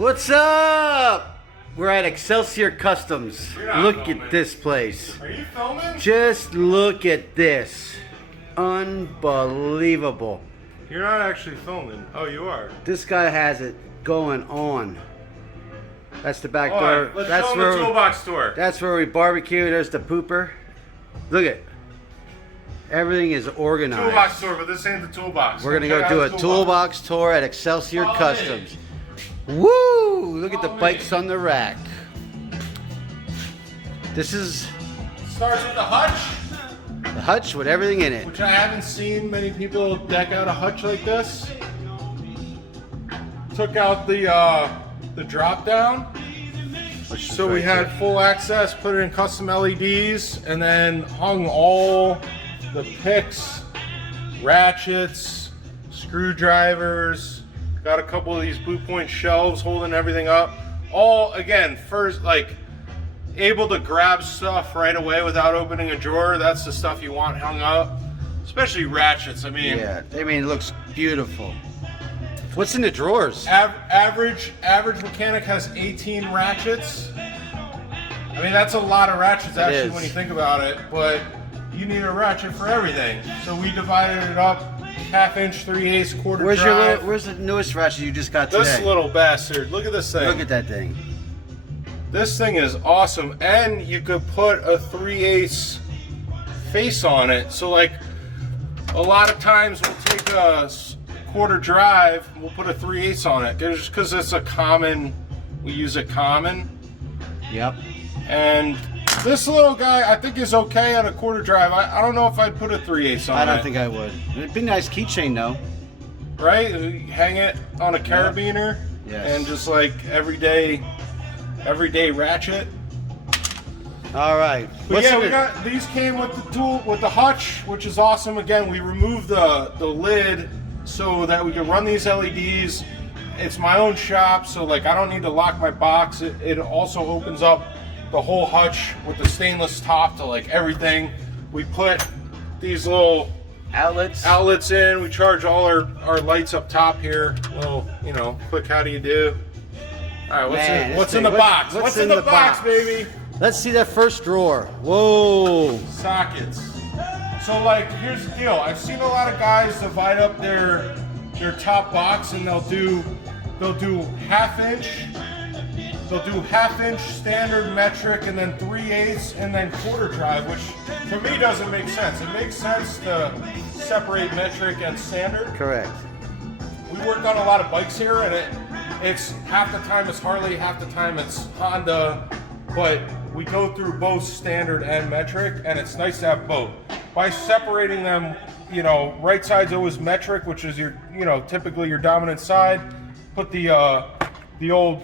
What's up? We're at Excelsior Customs. Look at this place. Are you filming? Just look at this. Unbelievable. You're not actually filming. Oh, you are. This guy has it going on. That's the back All door. right, let's That's show where them the toolbox tour. That's where we barbecue. There's the pooper. Look at. Everything is organized. Toolbox tour, but this ain't the toolbox. We're gonna go do a toolbox tour at Excelsior Customs. Woo! Look at the bikes on the rack. This is Starts with the Hutch, the Hutch with everything in it. which I haven't seen many people deck out a Hutch like this. Took out the drop down, so we had full access. Put it in custom LEDs, and then hung all the picks, ratchets, screwdrivers. Got a couple of these Blue Point shelves holding everything up. All, again, first, like, able to grab stuff right away without opening a drawer. That's the stuff you want hung up. Especially ratchets, I mean. Yeah, I mean, it looks beautiful. What's in the drawers? Average mechanic has 18 ratchets. I mean, that's a lot of ratchets, actually, when you think about it. But you need a ratchet for everything. So we divided it up. 1/2 inch, 3/8, quarter drive. Where's the newest ratchet you just got today? This little bastard. Look at this thing. Look at that thing. This thing is awesome, and you could put a 3/8 face on it. So, like, a lot of times we'll take a quarter drive, we'll put a 3/8 on it, just because it's a common. We use it common. Yep. And this little guy, I think, is okay on a quarter drive. I don't know if I'd put a 3/8 on it. I don't think I would. It'd be a nice keychain though. Right? Hang it on a carabiner. Yes. And just like everyday ratchet. All right. But yeah, these came with the tool, with the Hutch, which is awesome. Again, we removed the lid so that we can run these LEDs. It's my own shop, so like I don't need to lock my box. It also opens up the whole Hutch with the stainless top to like everything. We put these little outlets in. We charge all our lights up top here. Little, quick, how do you do? All right, what's in the box? What's in the box, baby? Let's see that first drawer. Whoa. Sockets. So like, here's the deal. I've seen a lot of guys divide up their top box, and they'll do 1/2 inch. They'll do 1/2 inch standard metric, and then 3/8 and then quarter drive, which for me doesn't make sense. It makes sense to separate metric and standard. Correct. We worked on a lot of bikes here, and it's half the time it's Harley, half the time it's Honda, but we go through both standard and metric, and it's nice to have both. By separating them, right side's always metric, which is your, typically your dominant side. Put the old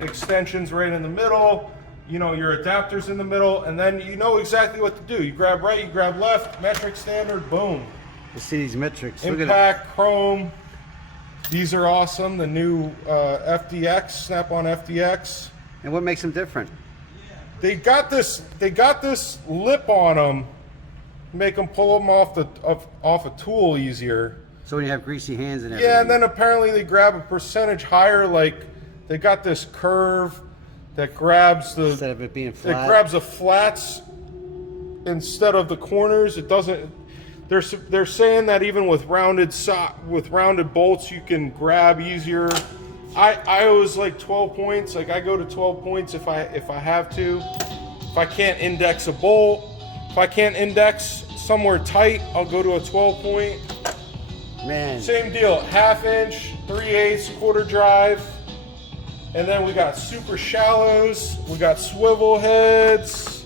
extensions right in the middle, your adapters in the middle, and then you know exactly what to do. You grab right, you grab left, metric, standard, boom. Let's see these metrics. Impact, chrome. These are awesome. The new FDX, Snap-on FDX. And what makes them different? They got this lip on them, make them pull them off a tool easier. So when you have greasy hands and everything. Yeah, and then apparently they grab a percentage higher. Like they got this curve that grabs the instead of it being flat. It grabs the flats instead of the corners. It doesn't. They're saying that even with rounded bolts, you can grab easier. I always like 12 points. Like I go to 12 points if I have to. If I can't index a bolt, if I can't index somewhere tight, I'll go to a 12 point. Man. Same deal, 1/2 inch, 3/8, quarter drive. And then we got super shallows, we got swivel heads.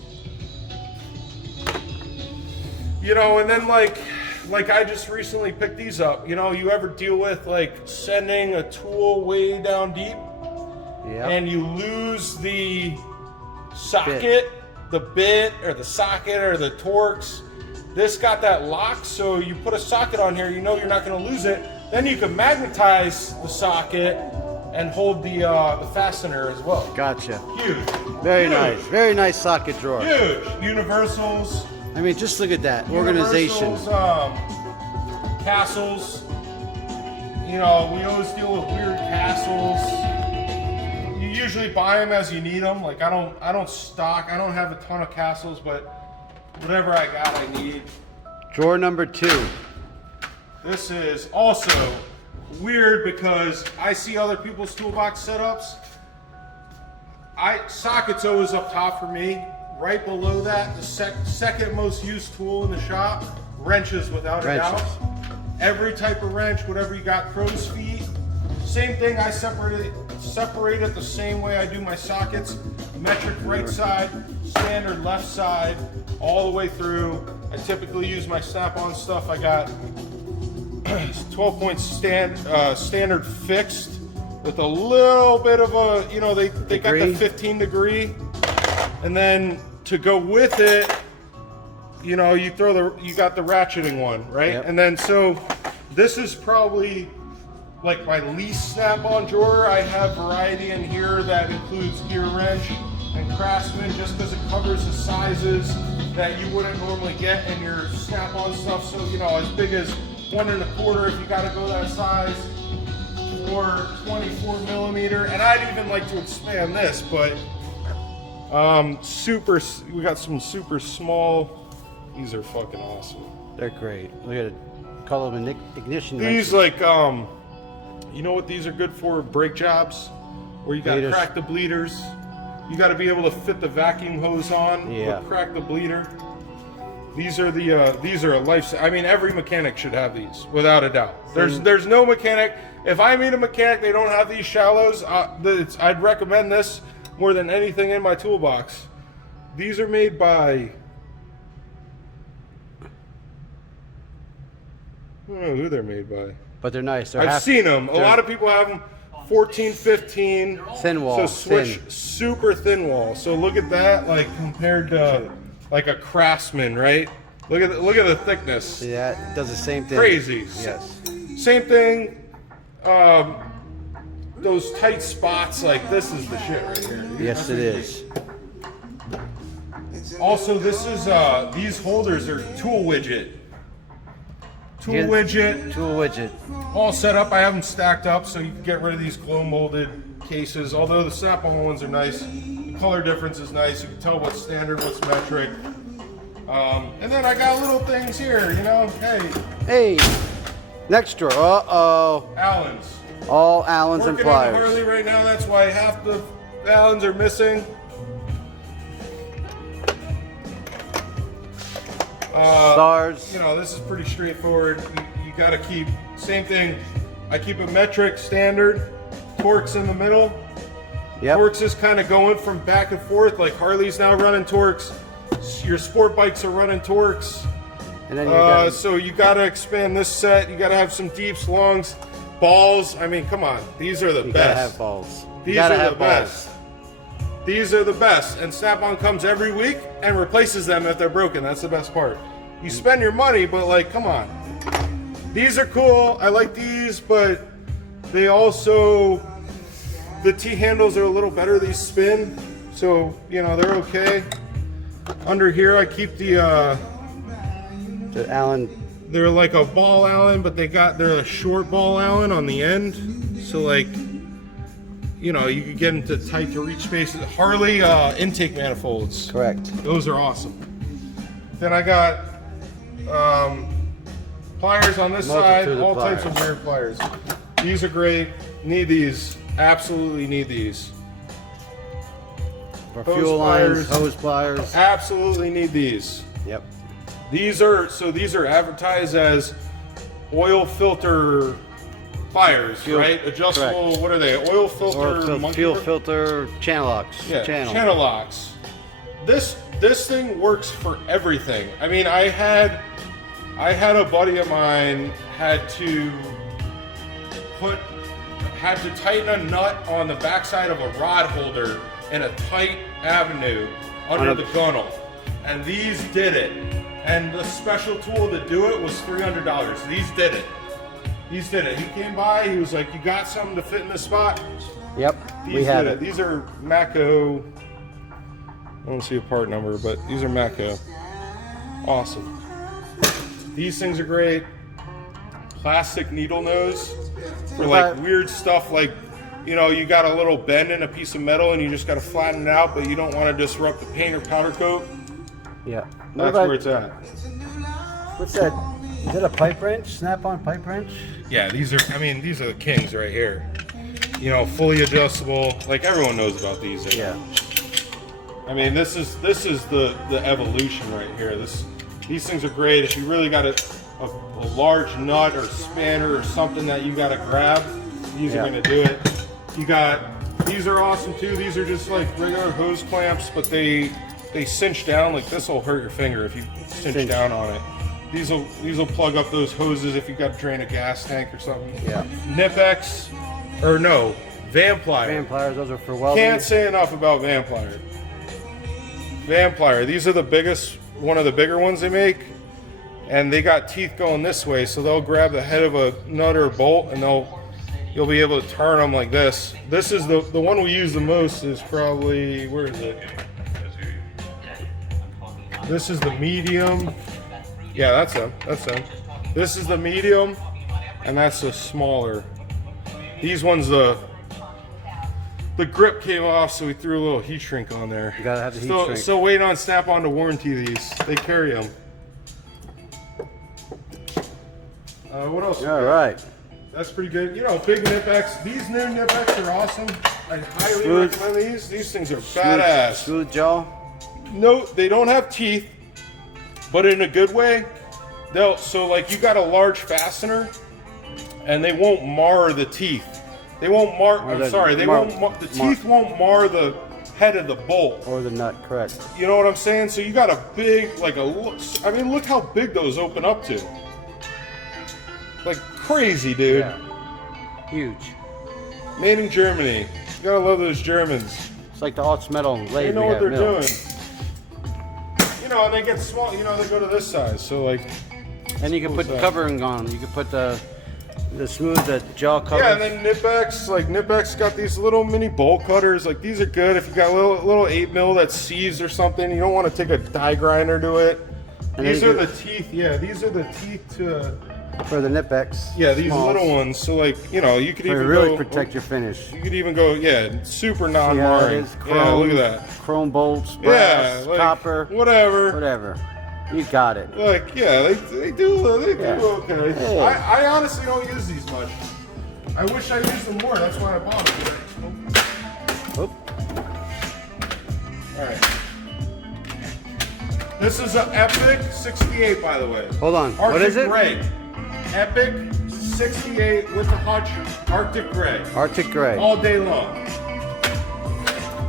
And then like I just recently picked these up. You ever deal with like sending a tool way down deep? Yeah. And you lose the socket, the bit, or the socket, or the torx. This got that lock, so you put a socket on here, you're not going to lose it. Then you can magnetize the socket and hold the fastener as well. Gotcha. Huge. Very nice. Very nice socket drawer. Huge. Universals. I mean, just look at that organization. Castles. We always deal with weird castles. You usually buy them as you need them. Like I don't stock. I don't have a ton of castles, but whatever I got, I need. Drawer number 2. This is also weird because I see other people's toolbox setups. Socket's always up top for me. Right below that, the second most used tool in the shop, wrenches without a doubt. Every type of wrench, whatever you got, crow's feet. Same thing, I separate it the same way I do my sockets. Metric right side, standard left side, all the way through. I typically use my snap-on stuff. I got 12-point standard fixed with a little bit of a, you know, they got the 15 degree. And then to go with it, you know, you got the ratcheting one, right? Yep. And then so this is probably like my least snap-on drawer. I have variety in here that includes gear wrench and Craftsman, just because it covers the sizes that you wouldn't normally get in your snap-on stuff. So, you know, as big as 1 1/4 if you got to go that size, or 24 millimeter. And I'd even like to expand this, but we got some super small. These are fucking awesome. They're great. Look at it. Call them an ignition These wrenches. like you know what these are good for? Brake jobs, where you got to crack the bleeders. You got to be able to fit the vacuum hose on, yeah, or crack the bleeder. These are a life. I mean, every mechanic should have these, without a doubt. There's no mechanic. If I meet a mechanic, they don't have these shallows. I'd recommend this more than anything in my toolbox. These are made by, I don't know who they're made by. But they're nice. I've seen them. A lot of people have them 14, 15. Thin wall. So switch super thin wall. So look at that, like compared to like a Craftsman, right? Look at the thickness. See that? It does the same thing. Crazy. Yes. Same thing. Those tight spots, like this is the shit right here. Yes, it is. Also, this is these holders are tool widget. Tool widget. All set up. I have them stacked up so you can get rid of these glow molded cases. Although the snap-on ones are nice, the color difference is nice. You can tell what's standard, what's metric. And then I got little things here, you know. Hey, next drawer. Allen's. All Allens and Working on the Pliers. Harley right now. That's why half the Allens are missing. Stars. You know, this is pretty straightforward. You got to keep, same thing. I keep a metric standard, torx in the middle. Yep. Torx is kind of going from back and forth. Like Harley's now running torx. Your sport bikes are running torx. And then so you got to expand this set. You got to have some deeps, longs, balls. I mean, come on. These are the best. You gotta have balls. These are the best. These are the best, and Snap-on comes every week and replaces them if they're broken. That's the best part. You spend your money, but like, come on. These are cool. I like these, but they also, the T-handles are a little better. These spin, so, you know, they're okay. Under here, I keep the Allen. They're like a ball Allen, but they're a short ball Allen on the end. So like, you know, you can get them to tight to reach spaces. Harley intake manifolds. Correct. Those are awesome. Then I got pliers on this side, all types of weird pliers. These are great. Need these. Absolutely need these. For fuel lines, hose pliers. Absolutely need these. Yep. These are advertised as oil filter pliers, right? Adjustable. Correct. What are they? Oil filter. Fuel filter channel locks. Yeah, channel locks. This thing works for everything. I mean, I had a buddy of mine had to tighten a nut on the backside of a rod holder in a tight avenue under the gunnel, and these did it. And the special tool to do it was $300. These did it. These did it. He came by. He was like, "You got something to fit in this spot?" Yep. We have it. These are Matco. I don't see a part number, but these are Matco. Awesome. These things are great. Plastic needle nose for like weird stuff, like you know, you got a little bend in a piece of metal and you just got to flatten it out, but you don't want to disrupt the paint or powder coat. Yeah. That's where it's at. What's that? Is that a pipe wrench? Snap-on pipe wrench? Yeah, these are the kings right here. You know, fully adjustable. Like everyone knows about these. Yeah. I mean, this is the evolution right here. These things are great. If you really got a large nut or spanner or something that you got to grab, these are going to do it. These are awesome too. These are just like regular hose clamps, but they cinch down. Like this will hurt your finger if you cinch down on it. These will plug up those hoses if you got to drain a gas tank or something. Yeah. Nipex, or no, Van Plier. Van Pliers, those are for welding. Can't say enough about Van Plier. Van Plier, these are the biggest, one of the bigger ones they make, and they got teeth going this way, so they'll grab the head of a nut or bolt, and you'll be able to turn them like this. This is the one we use the most. Is probably, where is it? This is the medium. Yeah, that's them. This is the medium, and that's the smaller. These ones, the grip came off, so we threw a little heat shrink on there. You gotta have the heat shrink. Still waiting on Snap-on to warranty these. They carry them. What else? All right. That's pretty good. You know, big Nipex. These new Nipex are awesome. I highly recommend these. These things are badass. Smooth jaw. No, they don't have teeth, but in a good way. So like you got a large fastener, and they won't mar the teeth. They won't mar. The teeth won't mar the head of the bolt or the nut. Correct. You know what I'm saying? So you got a big, I mean, look how big those open up to. Like crazy, dude. Yeah. Huge. Made in Germany. You gotta love those Germans. It's like the Hutch metal lathe. They know what they're doing. You know, and they get small. You know, they go to this size. So like. And you can put covering on. You can put the jaw cover. Yeah, and then Nipex got these little mini bolt cutters. Like these are good if you got a little 8 mil that's seized or something. You don't want to take a die grinder to it. And these are the teeth. Yeah, these are the teeth for the Nipex. Yeah, these little ones. So like, you know, you could even really protect your finish. You could even go, super non-marring. Yeah, look at that. Chrome bolts, brass, copper, whatever. You got it. Like, yeah, they do okay. Hey. I honestly don't use these much. I wish I used them more. That's why I bought them. Oop. All right. This is an Epiq 68, by the way. Hold on. Arctic what is it? Gray. Epiq 68 with the Hutch Arctic Gray. Arctic Gray. All day long.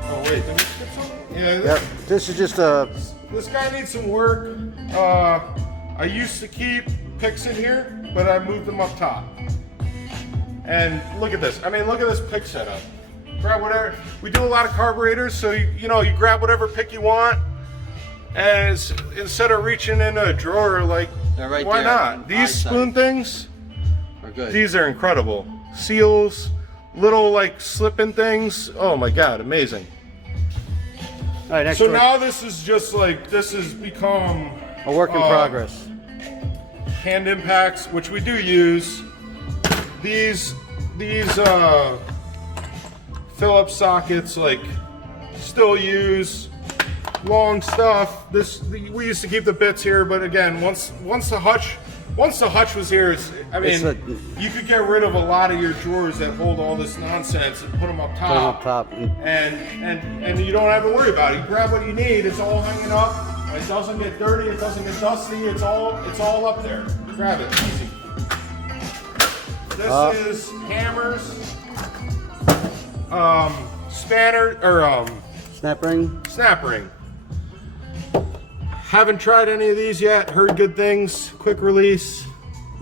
Oh wait, did we skip something? Yeah. This is just a. This guy needs some work. I used to keep picks in here, but I moved them up top. And look at this. I mean, look at this pick setup. Grab whatever. We do a lot of carburetors, so you grab whatever pick you want. And instead of reaching in a drawer, like, why not? These spoon things are good. These are incredible. Seals, little like slip-in things. Oh my God, amazing. All right, next so now this is just like, this has become a work in progress. Hand impacts, which we do use. These Phillips sockets, like, still use. Long stuff. We used to keep the bits here, but again, once the Hutch was here, you could get rid of a lot of your drawers that hold all this nonsense and put them up top. And you don't have to worry about it. You grab what you need. It's all hanging up. It doesn't get dirty. It doesn't get dusty. It's all up there. Grab it. Easy. This is hammers, spanner or snap ring. Haven't tried any of these yet. Heard good things. Quick release.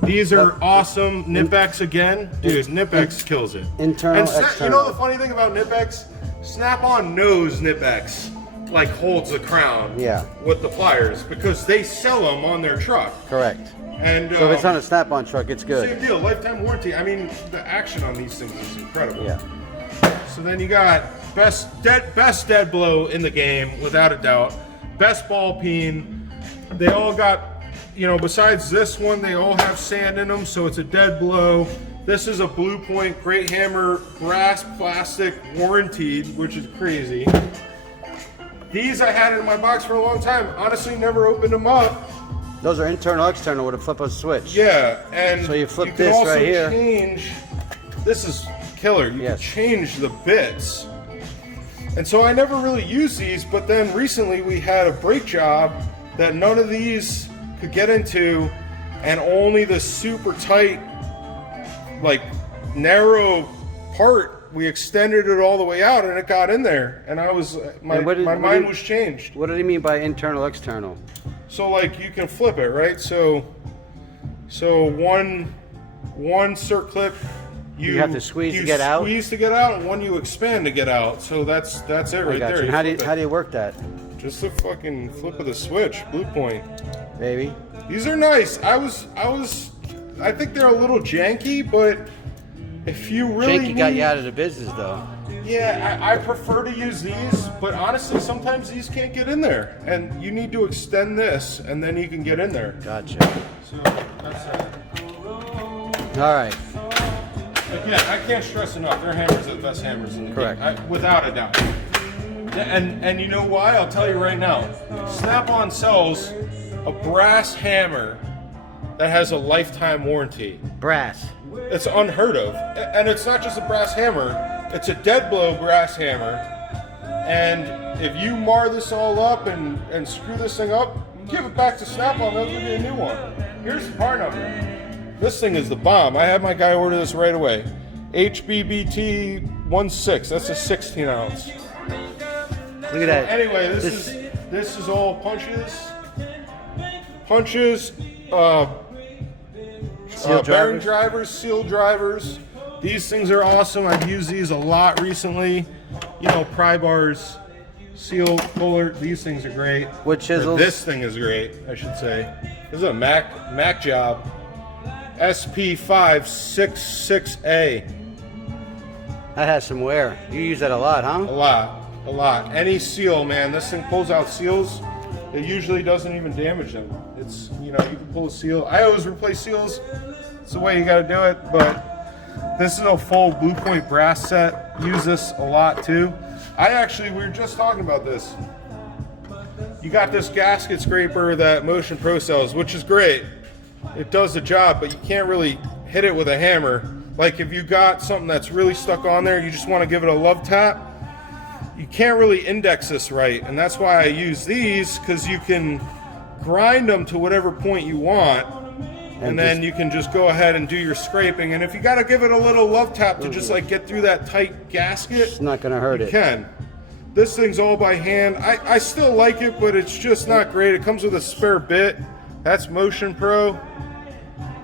These are awesome. Nipex again. Dude, Nipex kills it. Internal, and external. You know the funny thing about Nipex? Snap-on knows Nipex like holds the crown with the pliers because they sell them on their truck. Correct. And so if it's on a Snap-on truck, it's good. Same deal. Lifetime warranty. I mean, the action on these things is incredible. Yeah. So then you got best dead blow in the game, without a doubt. Best ball peen. They all got, besides this one, they all have sand in them, so it's a dead blow. This is a Blue Point Great Hammer brass plastic warranted, which is crazy. These I had in my box for a long time. Honestly, never opened them up. Those are internal, external with a flip of switch. Yeah, and so you flip can this also right here. Change. This is killer. You yes. can change the bits. And so I never really used these, but then recently we had a brake job that none of these could get into, and only the super tight, like narrow part, we extended it all the way out and it got in there. And I was, my mind was changed. What do you mean by internal, external? So like you can flip it, right? So one circlip, you have to squeeze to get out? Squeeze to get out, and one you expand to get out. So that's it right there. And how do you work that? Just a fucking flip of the switch, Blue Point. Baby. These are nice. I think they're a little janky, but if you really Janky got you out of the business though. Yeah, I prefer to use these, but honestly, sometimes these can't get in there, and you need to extend this, and then you can get in there. Gotcha. So that's it. All right. Again, I can't stress enough, their hammers are the best hammers in the Correct. game, without a doubt. And you know why? I'll tell you right now. Snap-on sells a brass hammer that has a lifetime warranty. Brass. It's unheard of. And it's not just a brass hammer, it's a dead blow brass hammer. And if you mar this all up and screw this thing up, give it back to Snap-on, they'll give you a new one. Here's the part number. This thing is the bomb. I had my guy order this right away. HBBT16. That's a 16 ounce. Look at that. Anyway, this is all punches. Bearing drivers, seal drivers. These things are awesome. I've used these a lot recently. You know, pry bars, seal puller. These things are great. Wood chisels. This thing is great, I should say. This is a Mac job. SP566A. That has some wear. You use that a lot, huh? A lot. Any seal, man. This thing pulls out seals. It usually doesn't even damage them. It's, you know, you can pull a seal. I always replace seals. It's the way you got to do it. But this is a full Blue Point brass set. Use this a lot too. We were just talking about this. You got this gasket scraper that Motion Pro sells, which is great. It does the job, but you can't really hit it with a hammer. Like if you got something that's really stuck on there, you just want to give it a love tap, you can't really index this right. And that's why I use these, because you can grind them to whatever point you want, and then you can just go ahead and do your scraping. And if you got to give it a little love tap to just like get through that tight gasket, it's not going to hurt it. You can. This thing's all by hand. I still like it, but it's just not great. It comes with a spare bit. That's Motion Pro.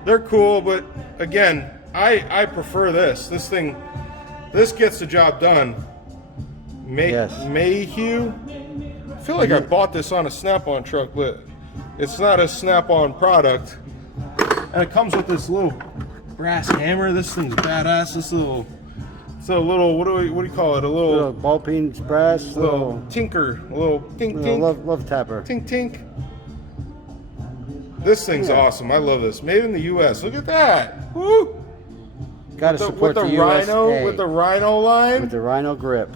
They're cool, but again, I prefer this. This gets the job done. Mayhew. I feel like I bought this on a Snap-on truck, but it's not a Snap-on product. And it comes with this little brass hammer. This thing's badass. It's a little, what do you call it? A little ball peen brass. Little tinker. A little tink tink. Love tapper. Tink tink. This thing's awesome. I love this. Made in the U.S. Look at that. Woo! Got to support the Rhino with the Rhino line. With the Rhino grip.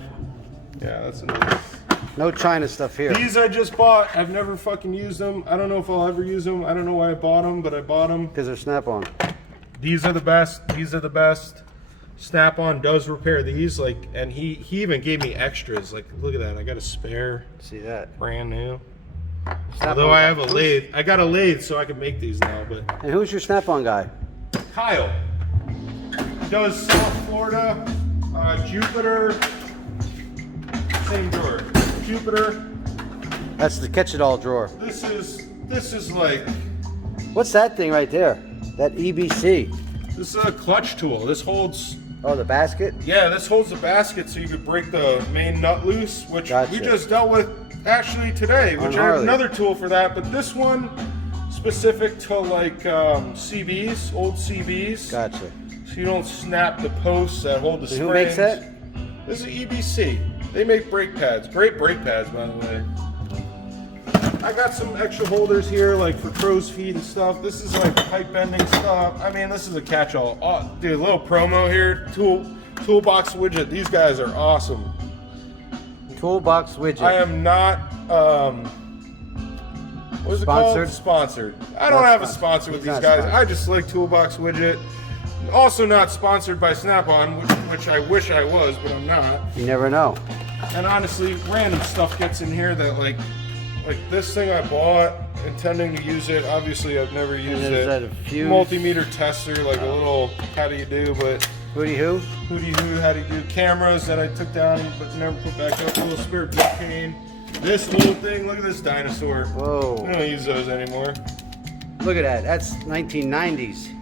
Yeah, that's nice. No China stuff here. These I just bought. I've never fucking used them. I don't know if I'll ever use them. I don't know why I bought them, but I bought them. Because they're Snap-on. These are the best. These are the best. Snap-on does repair these. Like, and he even gave me extras. Like, look at that. I got a spare. See that? Brand new. Although I have a lathe. I got a lathe so I can make these now. But. And who's your Snap-on guy? Kyle. He does South Florida, Jupiter, same drawer. Jupiter. That's the catch-it-all drawer. This is like. What's that thing right there? That EBC. This is a clutch tool. This holds. Oh, the basket? Yeah, this holds the basket so you could break the main nut loose, which we just dealt with actually today, which I have another tool for that. But this one specific to like CBs, old CBs. Gotcha. So you don't snap the posts that hold the springs. Who makes that? This is EBC. They make brake pads. Great brake pads, by the way. I got some extra holders here, like for crow's feet and stuff. This is like pipe bending stuff. I mean, this is a catch-all. Oh, dude, a little promo here. Toolbox widget. These guys are awesome. Toolbox widget. I am not, what is it called? Sponsored. I don't have a sponsor with these guys. I just like Toolbox widget. Also not sponsored by Snap-on, which I wish I was, but I'm not. You never know. And honestly, random stuff gets in here that like this thing I bought, intending to use it. Obviously, I've never used it. That a fuse? Multimeter tester, like a little how do you do, but Hootie hoo? Hootie hoo, how do you do? Cameras that I took down but never put back up. A little spare butane. This little thing, look at this dinosaur. Whoa. I don't use those anymore. Look at that. That's 1990s.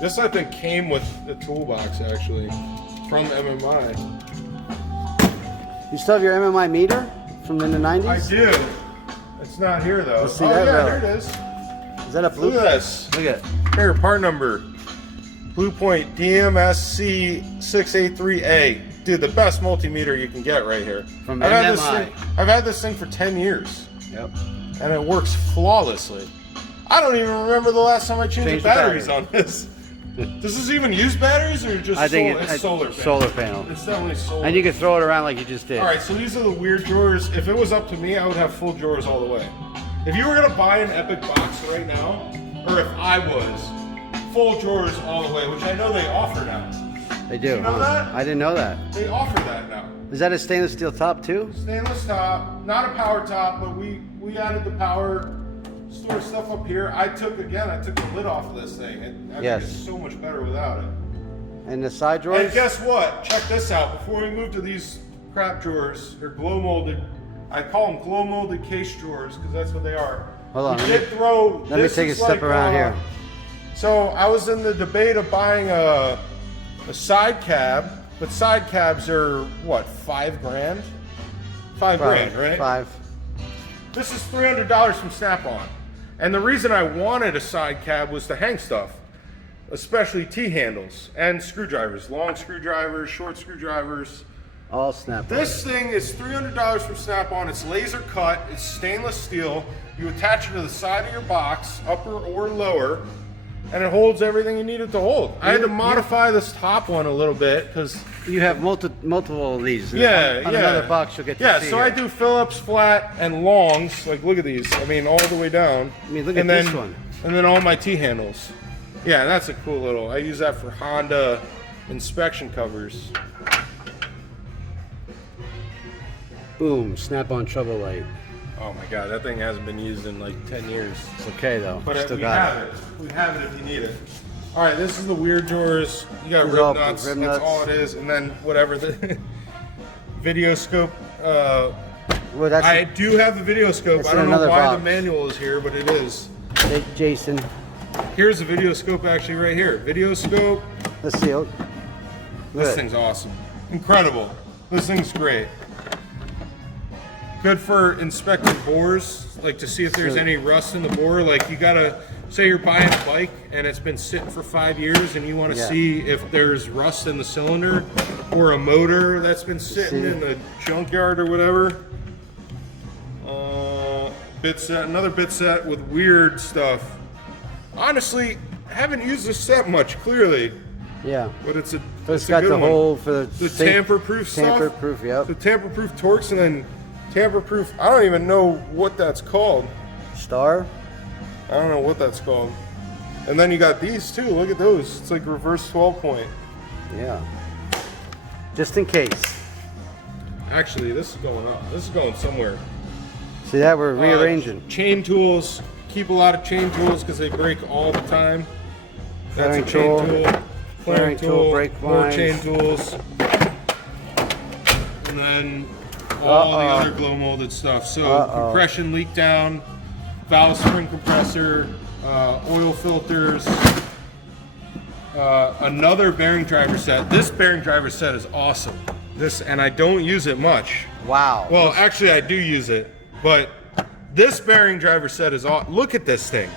This I think came with the toolbox actually, from MMI. You still have your MMI meter from in the 90s? I do. It's not here though. Let's see oh that yeah, row. here it is. Is that a blue? Look at this. Look at it. Here, part number. Blue Point DMSC683A. Dude, the best multimeter you can get right here. From MMI. MMI. I've had this thing for 10 years. Yep. And it works flawlessly. I don't even remember the last time I changed the batteries on this. Does this even use batteries or just I think it's solar panel? Solar panel. It's definitely solar. And you can throw it around like you just did. All right, so these are the weird drawers. If it was up to me, I would have full drawers all the way. If you were gonna buy an Epiq box right now, or if I was, full drawers all the way, which I know they offer now. They do. You know that? I didn't know that. They offer that now. Is that a stainless steel top too? Stainless top, not a power top, but we added the power. Store stuff up here. I took the lid off of this thing. I think it's so much better without it. And the side drawers? And guess what? Check this out. Before we move to these crap drawers, they're glow molded. I call them glow molded case drawers because that's what they are. Hold on. We did throw. Let me take a step around here. So I was in the debate of buying a side cab, but side cabs are what, $5 grand? $5 grand, right? $5. This is $300 from Snap-on. And the reason I wanted a side cab was to hang stuff, especially T-handles and screwdrivers, long screwdrivers, short screwdrivers. All Snap-on. This thing is $300 from Snap-on. It's laser cut, it's stainless steel. You attach it to the side of your box, upper or lower, and it holds everything you need it to hold. I had to modify this top one a little bit because you have multiple of these. Yeah, on another box you'll get to see. so here. I do Phillips flat and longs. Like, look at these. I mean, all the way down. I mean, look at this one. And then all my T-handles. Yeah, that's a cool little. I use that for Honda inspection covers. Boom, Snap-on trouble light. Oh my God, that thing hasn't been used in like 10 years. It's okay though. But Still we got have it. We have it if you need it. All right, this is the weird drawers. You got These rib all nuts. rib That's nuts. all it is. And then whatever the video scope. Well, that's I do have the video scope. That's I don't in know another why box. the manual is here, but it is. Jason. Here's the video scope actually right here. Video scope. Let's see. Oh, This good. thing's awesome. Incredible. This thing's great. Good for inspecting bores, like to see if there's any rust in the bore. Like you gotta, say you're buying a bike and it's been sitting for 5 years and you wanna see if there's rust in the cylinder or a motor that's been sitting in the junkyard or whatever. Bit set, another bit set with weird stuff. Honestly, I haven't used this set much, clearly. Yeah. But it's a But it's a got good the one. hole for The tamper-proof stuff. Tamper-proof, yep. The tamper-proof torx and then tamper-proof. I don't even know what that's called. Star. I don't know what that's called. And then you got these too. Look at those. It's like reverse 12-point. Yeah. Just in case. Actually, this is going up. This is going somewhere. See that we're rearranging. Chain tools. Keep a lot of chain tools because they break all the time. That's Flaring a chain tool. tool. Flaring tool, brake more lines. chain tools. And then all the other glow molded stuff. So compression leak down, valve spring compressor, oil filters, another bearing driver set. This bearing driver set is awesome. And I don't use it much. Wow. Well, actually I do use it, but this bearing driver set is awesome. Look at this thing.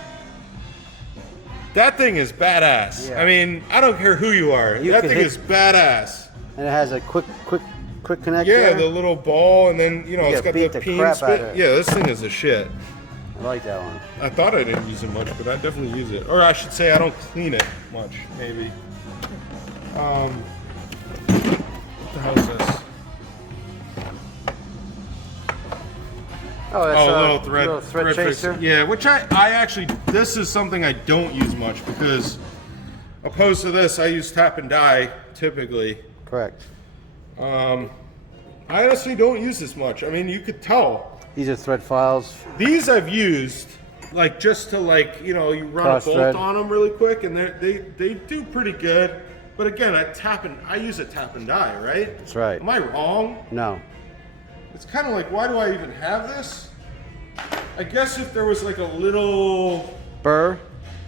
That thing is badass. Yeah. I mean, I don't care who you are. That thing is badass. And it has a quick quick connector. Yeah, the little ball, and then you know it's got beat the the peen crap out spit. of it. Yeah, this thing is a shit. I like that one. I thought I didn't use it much, but I definitely use it. Or I should say I don't clean it much, maybe. What the hell is this? Oh, that's Oh, a little thread chaser. fixer. Yeah, which I actually, this is something I don't use much because opposed to this, I use tap and die typically. Correct. I honestly don't use this much. I mean, you could tell. These are thread files. These I've used, like just to like, you know, you run Cross a bolt thread. on them really quick, and they do pretty good. But again, I use a tap and die, right? That's right. Am I wrong? No. It's kind of like, why do I even have this? I guess if there was like a little Burr.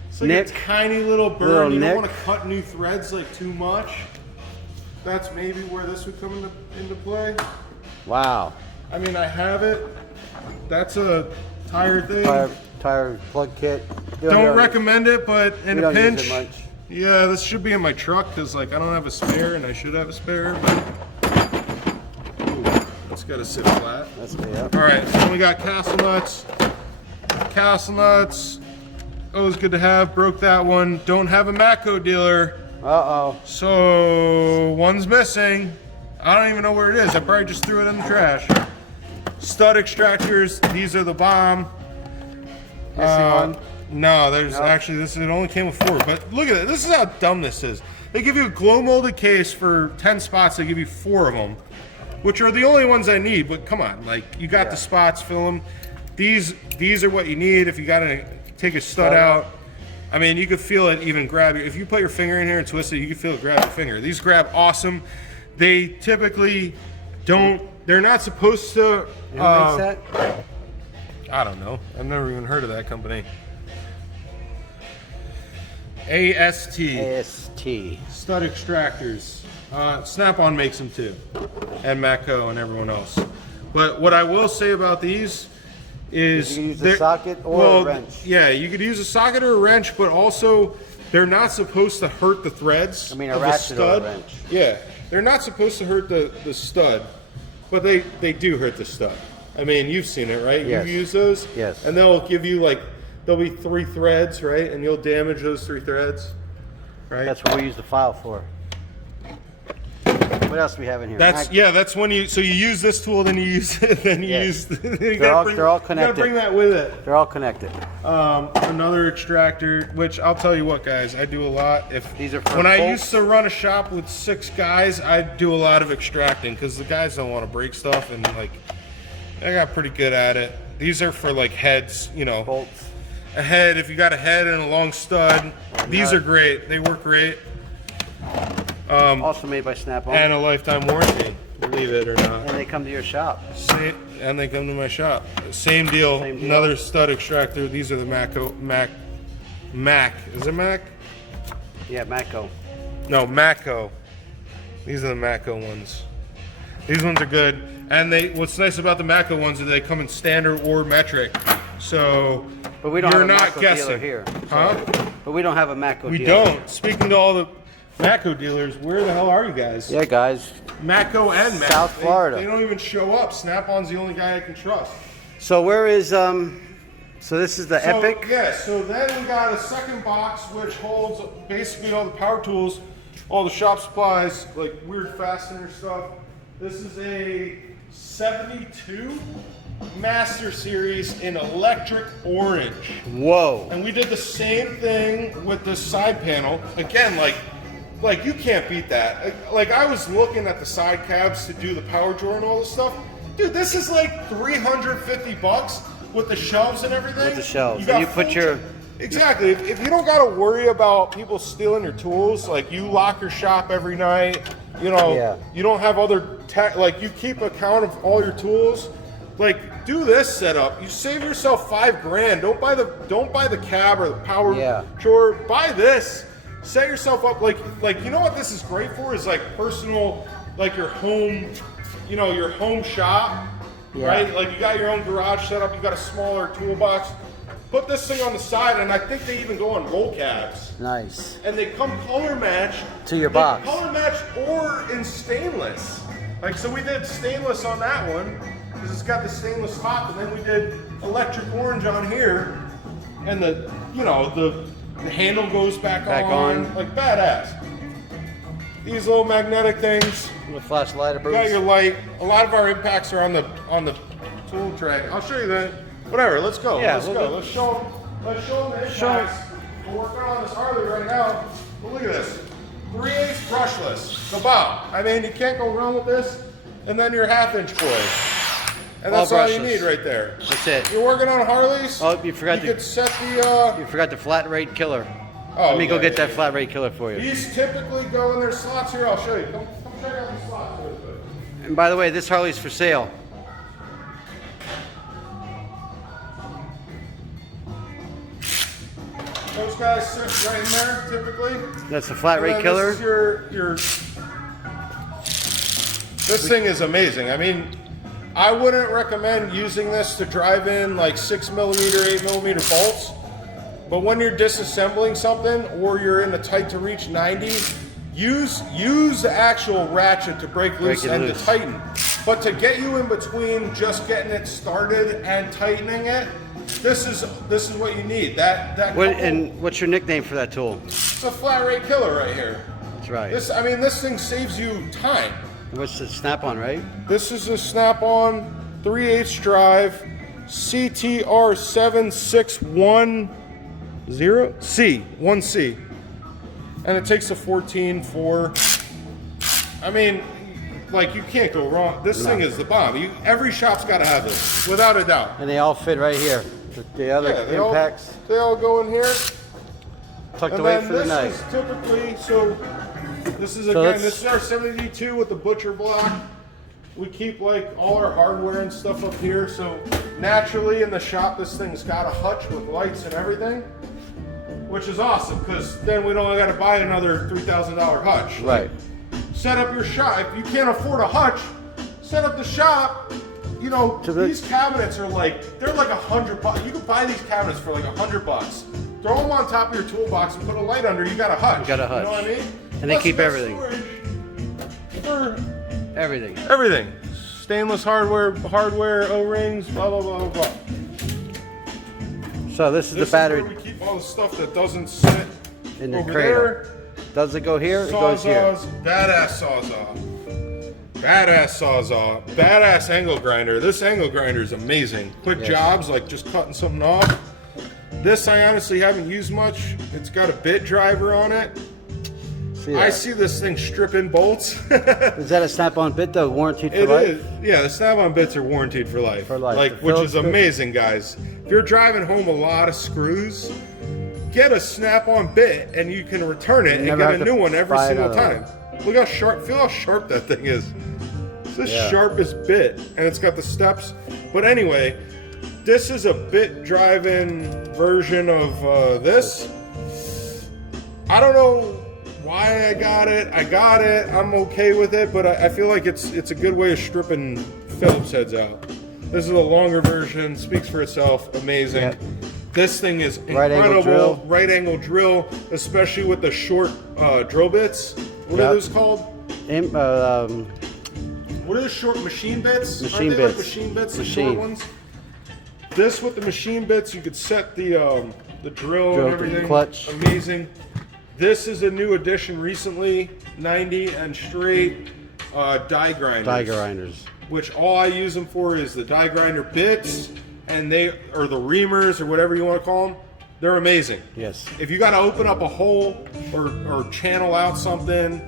it's like Nick. a tiny little burr, Little and you nick. don't want to cut new threads like too much. That's maybe where this would come into play. Wow. I mean, I have it. That's a tire thing. Tire plug kit. Don't recommend it, but in we a don't use pinch, it much. yeah, this should be in my truck because like I don't have a spare, and I should have a spare, but it's got to sit flat. That's me up. All right, so we got castle nuts. Castle nuts. Always good to have. Broke that one. Don't have a Matco dealer. Uh-oh. So one's missing. I don't even know where it is. I probably just threw it in the trash. Stud extractors. These are the bomb. Missing one? No, there's Nope. actually this. It only came with 4. But look at it. This is how dumb this is. They give you a glow molded case for 10 spots. They give you 4 of them, which are the only ones I need. But come on, like you got the spots, fill them. These are what you need if you got to take a stud out. I mean, you could feel it even grab you. If you put your finger in here and twist it, you can feel it grab your finger. These grab awesome. They typically don't. They're not supposed to. Who makes that? I don't know. I've never even heard of that company. AST. AST. Stud extractors. Snap-on makes them too, and Matco and everyone else. But what I will say about these is you can use a socket or a wrench. Yeah, you could use a socket or a wrench, but also they're not supposed to hurt the threads. I mean, a of the ratchet or a stud. wrench. Yeah, they're not supposed to hurt the stud, but they do hurt the stud. I mean, you've seen it, right? Yes. You've used those? Yes. And they'll give you like, there'll be 3 threads, right? And you'll damage those 3 threads, right? That's what we use the file for. What else do we have in here? That's when you use this tool, then you use Yes. they're all You connected. gotta bring that with it. They're all connected. Another extractor, which I'll tell you what, guys, I do a lot. These are for when I bolts? used to run a shop with 6 guys, I do a lot of extracting because the guys don't want to break stuff, and like I got pretty good at it. These are for like heads, you know, Bolts. a head. If you got a head and a long stud, these are great. They work great. Also made by Snap-on. And a lifetime warranty, believe it or not. And they come to your shop. And they come to my shop. Same deal. Same deal. Another stud extractor. These are the Mac. Is it Mac? Yeah, Matco. No, Matco. These are the Matco ones. These ones are good. And what's nice about the Matco ones is they come in standard or metric. So But we don't you're have a not Matco guessing. dealer here. Huh? But we don't have a Matco We dealer. don't. Speaking to all the Matco dealers, where the hell are you guys? Yeah, guys. Matco and Mac. South Florida. They don't even show up. Snap-on's the only guy I can trust. So where is so this is the Epiq? Yeah, so then we got a second box which holds basically all the power tools, all the shop supplies, like weird fastener stuff. This is a 72 Master Series in electric orange. Whoa. And we did the same thing with this side panel. Again, like you can't beat that. Like I was looking at the side cabs to do the power drawer and all this stuff. Dude, this is like $350 with the shelves and everything. With the shelves. got And you put your... Exactly. If you don't got to worry about people stealing your tools, like you lock your shop every night, you know, Yeah. you don't have other tech, like you keep account of all your tools. Like do this setup. You save yourself $5,000. Don't buy the cab or the power drawer. Buy this. Set yourself up like you know what this is great for is like personal, like your home, you know, your home shop, right? Like you got your own garage set up. You got a smaller toolbox. Put this thing on the side, and I think they even go on roll cabs. Nice. And they come color matched To your box. Color matched or in stainless. Like, so we did stainless on that one, because it's got the stainless top, and then we did electric orange on here, and the, you know, the handle goes back on. Like, badass. These little magnetic things. The flashlight, You got your light. A lot of our impacts are on the tool tray. I'll show you that. Whatever, let's go. Yeah, Let's go. Let's show them the impacts. We're working on this Harley right now. But look at this. 3/8 brushless. The bomb. I mean, you can't go wrong with this. And then your 1/2-inch coil. And that's all you need right there. That's it. You're working on Harleys? Oh, you forgot could set the you forgot the flat rate killer. Oh, Let me go get that flat rate killer for you. These typically go in their slots here. I'll show you. Come check out the slots real quick. And by the way, this Harley's for sale. Those guys sit right in there, typically. That's the flat rate And then killer. This is your. This thing is amazing. I mean, I wouldn't recommend using this to drive in like 6mm, 8mm bolts. But when you're disassembling something or you're in a tight to reach 90, use the actual ratchet to break loose and to tighten. But to get you in between just getting it started and tightening it, this is what you need. And what's your nickname for that tool? It's a flat rate killer right here. That's right. This thing saves you time. What's the snap-on, right? This is a snap-on 3/8 drive CTR 7610C, 1C. And it takes a 14.4. I mean, like, you can't go wrong. This thing is the bomb. Every shop's got to have this, without a doubt. And they all fit right here. The other impacts. They all go in here. Tucked away for the night. This is typically, this is our 72 with the butcher block. We keep like all our hardware and stuff up here. So naturally in the shop, this thing's got a Hutch with lights and everything, which is awesome because then we don't got to buy another $3,000 Hutch. Right. Set up your shop. If you can't afford a Hutch, set up the shop. You know, these cabinets are like, they're like $100. You can buy these cabinets for like $100. Throw them on top of your toolbox and put a light under. You got a Hutch. You got a Hutch. You know what I mean? And they keep everything. For everything. Everything. Stainless hardware, O-rings, blah, blah, blah, blah. So this is the battery. This is where we keep all the stuff that doesn't sit in the over cradle. there. Does it go here? It goes here. Badass sawzall. Badass sawzall. Badass angle grinder. This angle grinder is amazing. Quick jobs, like just cutting something off. This I honestly haven't used much. It's got a bit driver on it. I see this thing stripping bolts. Is that a snap-on bit though, warranted for life? It is. Yeah, the snap-on bits are warranted for life. For life. Like, which is amazing, guys. If you're driving home a lot of screws, get a snap-on bit and you can return it and get a new one every single time. Look how sharp, feel how sharp that thing is. It's the sharpest bit, and it's got the steps. But anyway, this is a bit driving version of this. I don't know why I got it. I'm okay with it, but I feel like it's a good way of stripping Phillips heads out. This is a longer version, speaks for itself, amazing. Yep. This thing is incredible. Right angle drill, especially with the short drill bits. What are those called? What are the short machine bits? Machine bits. Like machine bits, the short ones? This with the machine bits, you could set the drill and everything. Clutch. Amazing. This is a new addition recently, 90 and straight die grinders. Die grinders. Which all I use them for is the die grinder bits, and or the reamers or whatever you want to call them. They're amazing. Yes. If you got to open up a hole or channel out something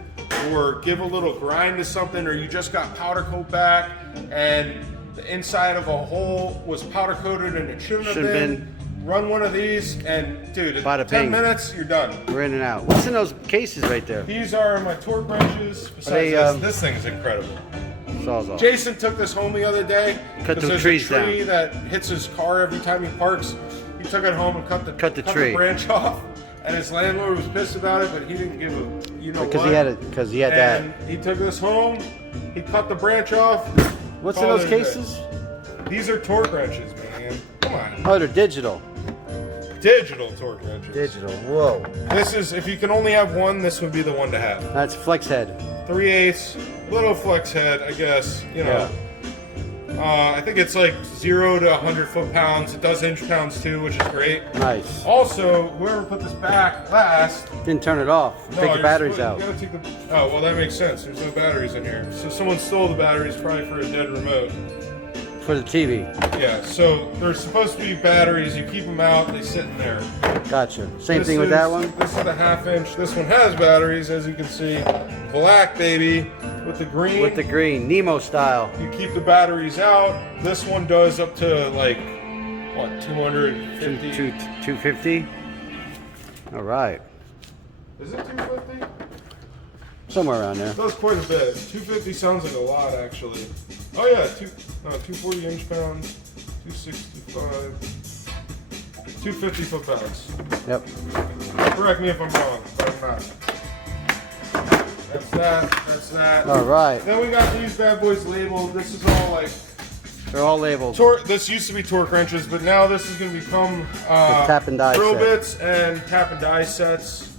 or give a little grind to something, or you just got powder coat back and the inside of a hole was powder coated and it shouldn't have been. Run one of these and dude, in 10 minutes you're done. We're in and out. What's in those cases right there? These are my torque wrenches. Besides this thing is incredible. Sawzall. Jason took this home the other day. Cut the trees down. There's a tree that hits his car every time he parks. He took it home and cut the branch off. And his landlord was pissed about it, but he didn't give a because he had that. And he took this home. He cut the branch off. What's in those cases? These are torque wrenches, man. Come on. Oh, they're digital. Digital torque wrenches. Digital. Whoa. This is, if you can only have one, this would be the one to have. That's flex head. 3/8. little flex head, I guess. You know. I think it's like 0 to 100 foot-pounds. It does inch-pounds too, which is great. Nice. Also, whoever put this back last Didn't turn it off. Take the batteries out. You gotta take the, oh, well, that makes sense. There's no batteries in here. So someone stole the batteries, probably for a dead remote. For the TV. Yeah, so there's supposed to be batteries. You keep them out, they sit in there. Gotcha. Same thing with that one? This is a 1/2 inch. This one has batteries, as you can see. Black, baby, with the green. With the green, Nemo style. You keep the batteries out. This one does up to like, what, 250? 250? All right. Is it 250? Somewhere around there. That was quite a bit. 250 sounds like a lot, actually. Oh yeah, 240 inch-pounds, 265, 250 foot-pounds. Yep. Correct me if I'm wrong, but I'm not. That's that, that's that. All right. Then we got these bad boys labeled. This is all like... They're all labeled. This used to be torque wrenches, but now this is going to become tap and die drill set. bits and tap and die sets.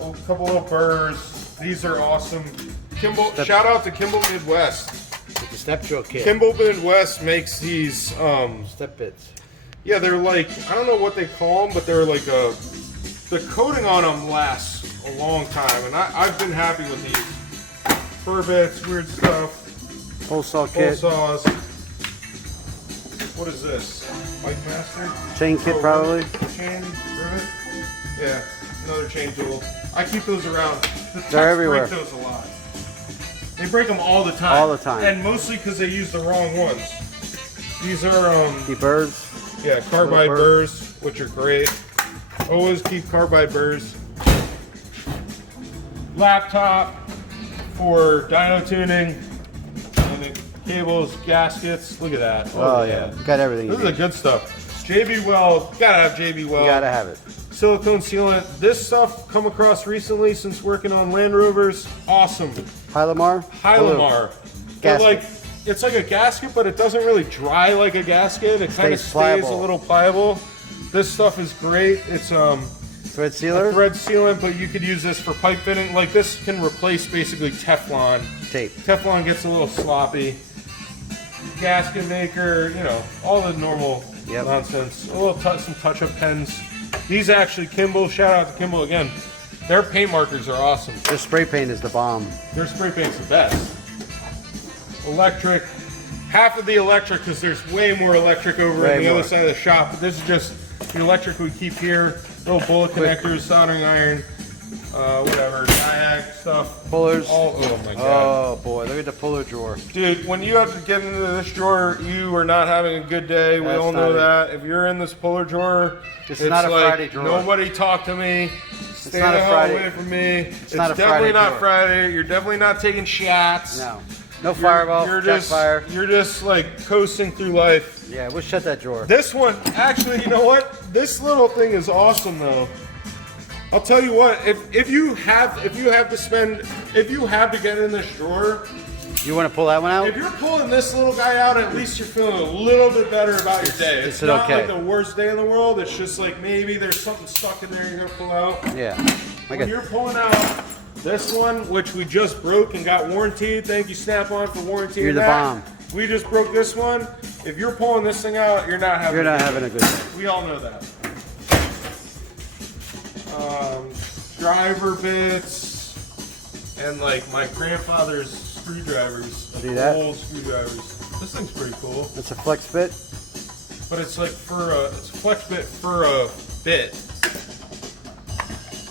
A couple little burrs. These are awesome. Shout out to Kimball Midwest. With the step drill kit. Kimball Midwest makes these Step bits. yeah, they're like, I don't know what they call them, but they're like the coating on them lasts a long time, and I've been happy with these. Burr bits, weird stuff. Hole saw Hole kit. saws. What is this? Bike Master? Chain kit probably. Chain rivet? Yeah, another chain tool. I keep those around. The They're techs everywhere. break those a lot. They break them all the time. All the time. And mostly because they use the wrong ones. These are The burrs. yeah, carbide Burr. burrs, which are great. Always keep carbide burrs. Laptop for dyno tuning. And the cables, gaskets. Look at that. Oh yeah. Got everything. This you is the need. good stuff. JB Weld, gotta have JB Weld. You gotta have it. Silicone sealant. This stuff come across recently since working on Land Rovers. Awesome. Hylamar. Hylamar. They're Gasket. like, it's like a gasket, but it doesn't really dry like a gasket. It kind of Stays stays pliable. a little pliable. This stuff is great. It's Thread sealer. thread sealant, but you could use this for pipe fitting. Like this can replace basically Teflon. Tape. Teflon gets a little sloppy. Gasket maker, you know, all the normal nonsense. A little some touch-up pens. These actually, Kimball, shout out to Kimball again. Their paint markers are awesome. Their spray paint is the bomb. Their spray paint's the best. Electric, half of the electric, because there's way more electric over on the other side of the shop. But this is just the electric we keep here. Little bullet connectors, soldering iron, whatever, diag stuff. Pullers. Oh my god. Oh boy, look at the puller drawer. Dude, when you have to get into this drawer, you are not having a good day. We That's all know not that. If you're in this puller drawer, It's it's not a like, Friday drawer. nobody talk to me. Stay not the a hell Friday- away from me. It's not a definitely Friday not drawer. Friday. You're definitely not taking shots. No. No fireball. You're Jack just, fire. you're just like coasting through life. Yeah, we'll shut that drawer. This one, actually, you know what? This little thing is awesome though. I'll tell you what, if you have to get in this drawer, You want to pull that one out? if you're pulling this little guy out, at least you're feeling a little bit better about your day. It's it not okay? like the worst day in the world. It's just like maybe there's something stuck in there you're gonna pull out. Yeah. When you're pulling out this one, which we just broke and got warranted, thank you Snap-on for warranty. You're the bomb. We just broke this one. If you're pulling this thing out, you're not having. having a good day. We all know that. Driver bits and like my grandfather's screwdrivers. See that? Old screwdrivers. This thing's pretty cool. It's a flex bit. But it's like it's a flex bit for a bit.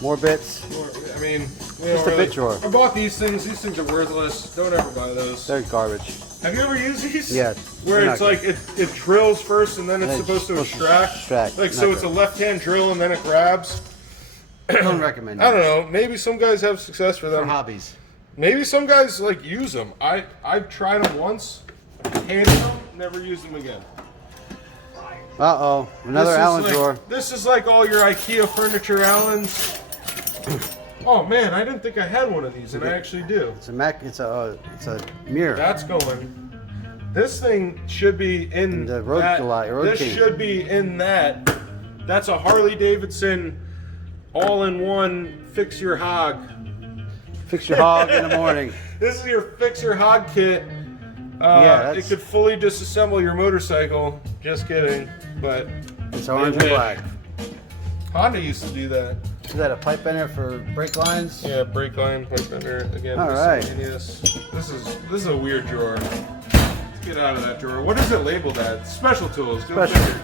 More bits. I mean, Just a bit drawer. I bought these things. These things are worthless. Don't ever buy those. They're garbage. Have you ever used these? Yeah. Where they're it's not like it drills first and then it's supposed to extract. Like so, Not it's a good. left-hand drill and then it grabs. Don't recommend I it. don't know. Maybe some guys have success for For them. hobbies. Maybe some guys like use them. I've tried them once, hated them, never used them again. Uh-oh. Another This is Allen like- drawer. This is like all your IKEA furniture Allens. Oh man, I didn't think I had one of these, and I actually do. It's a it's a mirror. That's going. This thing should be in the road that. road This king. should be in that. That's a Harley Davidson all-in-one fix your hog. Fix your hog in the morning. This is your fixer hog kit. It could fully disassemble your motorcycle. Just kidding, but it's orange and black. Honda used to do that. Is that a pipe bender for brake lines? Yeah, brake line, pipe bender. Again, all right. Miscellaneous. This is a weird drawer. Let's get out of that drawer. What is it labeled at? Special tools. Go figure.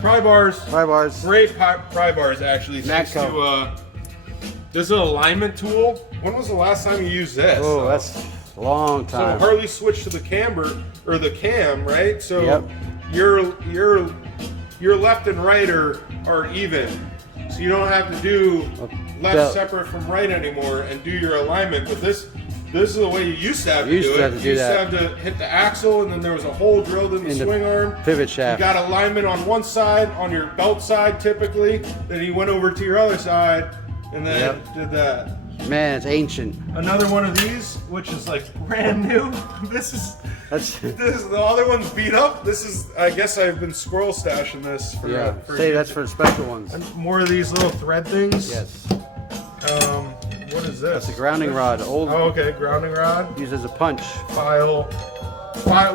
Pry bars. Pry bars. Great pry bars, actually. Thanks to this is an alignment tool. When was the last time you used this? Oh, that's a long time. So Harley switched to the camber or the cam, right? So yep. your left and right are even. So you don't have to do left separate from right anymore and do your alignment. But this is the way you used to have to do it. You used to have to hit the axle, and then there was a hole drilled in the swing arm. Pivot shaft. You got alignment on one side, on your belt side typically. Then you went over to your other side, and then did that. Man, it's ancient. Another one of these, which is like brand new. This is the other one's beat up. This is, I guess I've been squirrel stashing this for. Say that's for special ones. And more of these little thread things. Yes. What is this? That's a grounding rod. Old. Oh, okay, grounding rod. Used as a punch. File,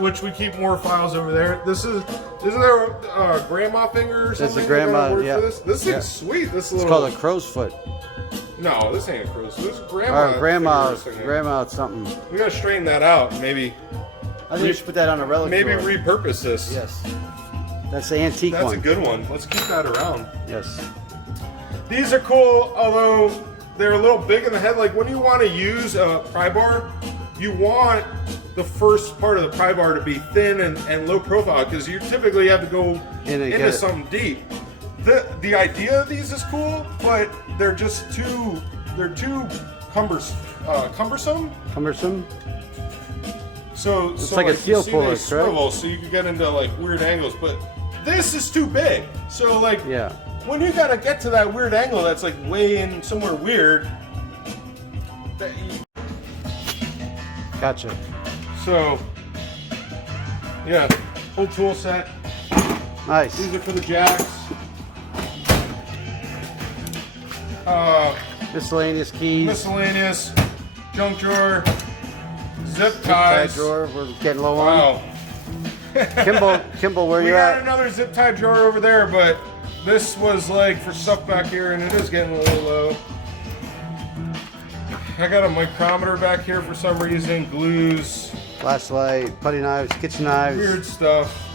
which we keep more files over there. Isn't there a grandma finger or something? That's a grandma. Yeah. This thing's sweet. This it's called a crow's foot. No, this ain't a crow's foot. This is grandma's. Grandma something. We gotta straighten that out. Maybe. I think we should put that on a relic. Maybe repurpose this. Yes. That's the antique one. That's a good one. Let's keep that around. Yes. These are cool, although they're a little big in the head. Like when you want to use a pry bar, you want the first part of the pry bar to be thin and low profile because you typically have to go into something deep. The idea of these is cool, but they're just too cumbersome. Cumbersome. So it's like a steel puller, right? Swivel, so you can get into like weird angles, but this is too big. So like, when you gotta get to that weird angle, that's like way in somewhere weird. Gotcha. So, yeah, whole tool set. Nice. These are for the jacks. Miscellaneous keys. Miscellaneous. Junk drawer. Zip ties. Drawer. We're getting low on. Kimball, where you at? We got another zip tie drawer over there, but this was like for stuff back here, and it is getting a little low. I got a micrometer back here for some reason. Glues. Flashlight, putty knives, kitchen knives. Weird stuff.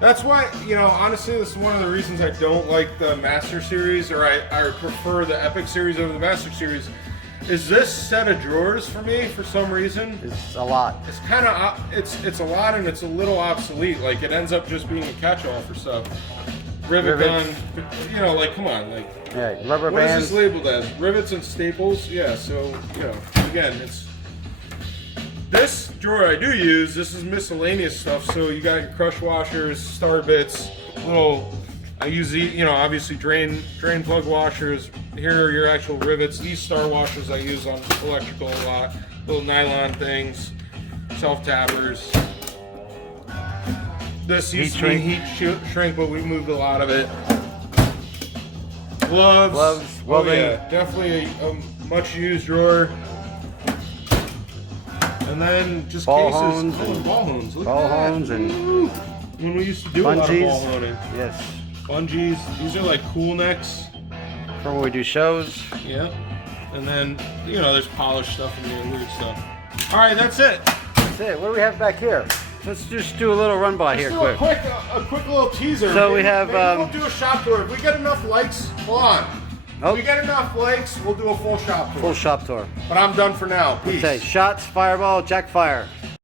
That's why, honestly, this is one of the reasons I don't like the Master Series, or I prefer the Epiq Series over the Master Series. Is this set of drawers for me for some reason? It's a lot. It's kind of it's a lot, and it's a little obsolete. Like it ends up just being a catch-all for stuff. Rivet gun, like come on, like rubber bands. What is this labeled as? Rivets and staples. Yeah. So again, it's this drawer I do use. This is miscellaneous stuff. So you got your crush washers, star bits, little. I use the, obviously drain plug washers. Here are your actual rivets. These star washers I use on electrical a lot. Little nylon things, self tappers. This used to be heat shrink, but we moved a lot of it. Gloves. Welding. Oh, yeah, definitely a much used drawer. And then just ball cases. Hones ball hones. Look ball at that. hones and when we used to do bungees. A lot of ball honing. Yes. Bungees. These are like cool necks. For when we do shows. Yeah. And then, there's polished stuff and the weird stuff. All right, that's it. That's it. What do we have back here? Let's just do a little run by here quick. A quick little teaser. So we have. We'll do a shop tour. If we get enough likes, hold on. If we get enough likes, we'll do a full shop tour. Full shop tour. But I'm done for now. Peace. Okay, shots, fireball, jack fire.